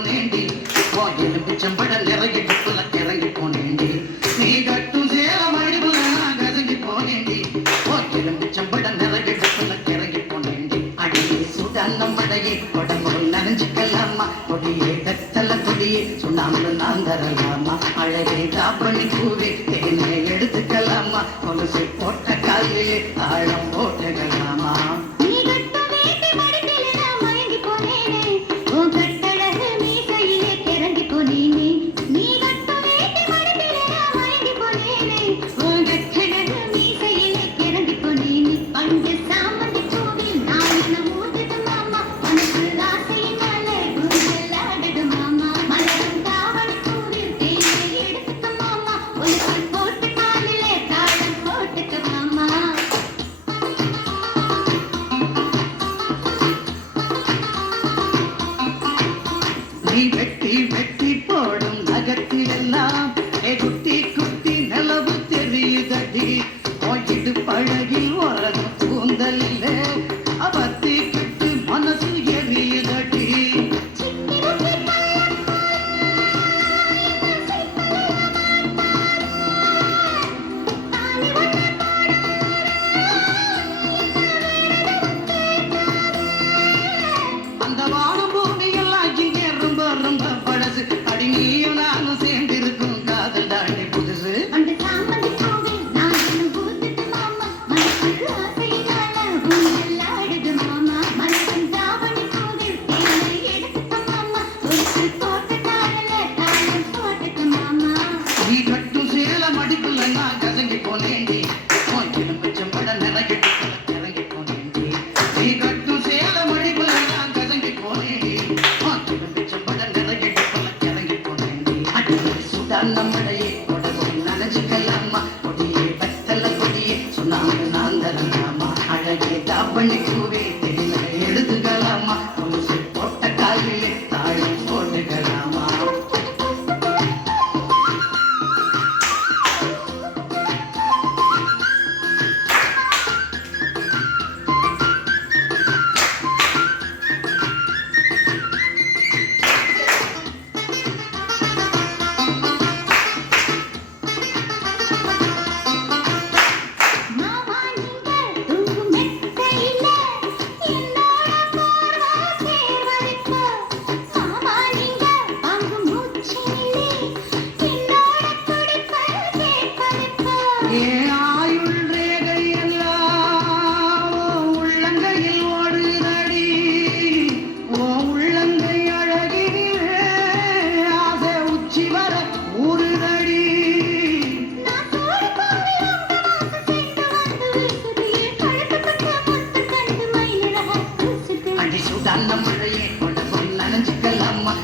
போனேண்டி எலும்பு செம்பட நிறைய புல கிறங்கி போனேண்டி நீ கட்டும் சேல மடிப்புல நான் கசங்கி போனேண்டி எலும்பு செம்பட நிறைய புல கிறங்கி போனேண்டி அடியே சுடான மழையே உடம்பு நனைஞ்சுக்கலாமா கொடியே கத்தல கொடியே சுண்ணாம்பு நான் தரலாமா அழகே தாப்பணி பூவே தேனை எடுத்துக்கலாமா கொலுசை போட்ட காலிலே ஆழம் போட்டுக்கலாமா வெட்டி வெட்டி போடும் நகத்தில் எல்லாம் குட்டி குட்டி நிலவு தெரியுதடி போயிட்டு பழகி உலகம் கூந்தல்ல அவத்தி கிட்டு மனசு எரியுதடி அந்த வானம் பூமி எல்லாம் இங்கே ரொம்ப ரொம்ப பழசு அடி நீயும் நானும் சேர்ந்திருக்கும் காதல் தாண்டி புதுசு அந்த சாமந்தி பூவில் நான் பூத்துட்டு மாமா மனசுக்கு ஆசையினால ஊஞ்சல் ஆடுது மாமா மனசன் தாவணி பூவில் தேனை எடுத்துக்க மாமா ஒரு போட்ட காதல தாளம் போட்டுக்க மாமா நீ கட்டும் சேல மடிப்புல நான் கசங்கி போனேண்டி எலும்பு செம்பட நிறைய இறங்கி போனேண்டி நீ கட்டும் சேல மடிப்புல நான் கசங்கி போனேண்டி எலும்பு செம்பட நிறைய இறங்கி போனேண்டி அடியே சுடான மழையே உடம்பு நனைஞ்சுக்கலாமா கொடியே பத்தல கொடியே சுண்ணாம்பு நான் தரலாமா அழகே தாப்பண்ணி பூவே தெளிவை எடுத்துக்கலாமா கொலுசு போட்ட காலிலே தாழம் போட்டுக்கலாமா ஏன் ஆயுள் ரேகை எல்லாம் உள்ளங்கையில் ஓடுதடி ஓ உள்ளங்கை அழகினிலே ஆசை உச்சி வர ஊறுதடி அடி சுடான மழையே உடம்பு நனைஞ்சுக்கலாமா